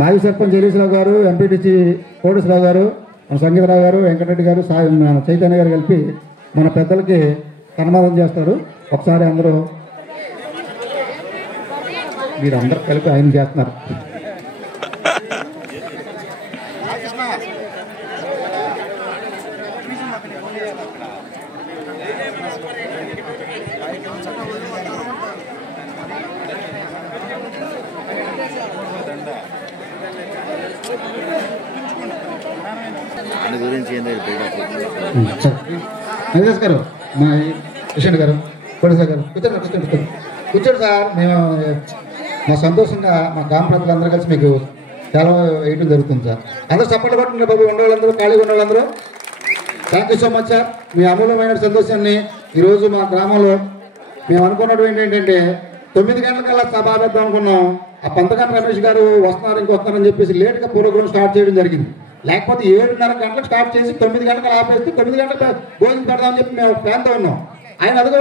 మాజీ సర్పంచ్ ఎలీశ్వరరావు గారు, ఎంపీటీసీ కోటేశ్వరరావు గారు, మన సంగీతరావు గారు, వెంకటరెడ్డి గారు, మన చైతన్య గారు కలిపి మన పెద్దలకి సన్మానం చేస్తారు. ఒకసారి అందరూ మీరందరూ కలిపి ఆయన చేస్తున్నారు. నరేష్ గారు, మా కిషన్ గారు, కోటేశ్వర గారు కూర్చోండి సార్. మేము మా సంతోషంగా మా గ్రామ ప్రజలందరూ కలిసి మీకు చాలా వేయడం జరుగుతుంది సార్. అందరూ సపోర్ట్ కొట్టిన బాబు, ఉండేవాళ్ళందరూ ఖాళీగా ఉండేవాళ్ళందరూ thank you so much sir. మీ అమూల్యమైన సంతోషాన్ని ఈరోజు మా గ్రామంలో మేము అనుకున్నటువంటి ఏంటంటే 9 గంటలకల్లా సభ ఆపేద్దాం అనుకున్నాం. ఆ పంతకాని రమేష్ గారు వస్తున్నారని చెప్పేసి లేట్గా ప్రోగ్రాం స్టార్ట్ చేయడం జరిగింది. లేకపోతే 7:30 గంటలకు స్టార్ట్ చేసి 9 గంటలకు ఆపేస్తే 9 గంటలకు భోజనం పెడదామని చెప్పి మేము ప్లాన్తో ఉన్నాం. ఆయన అదిగో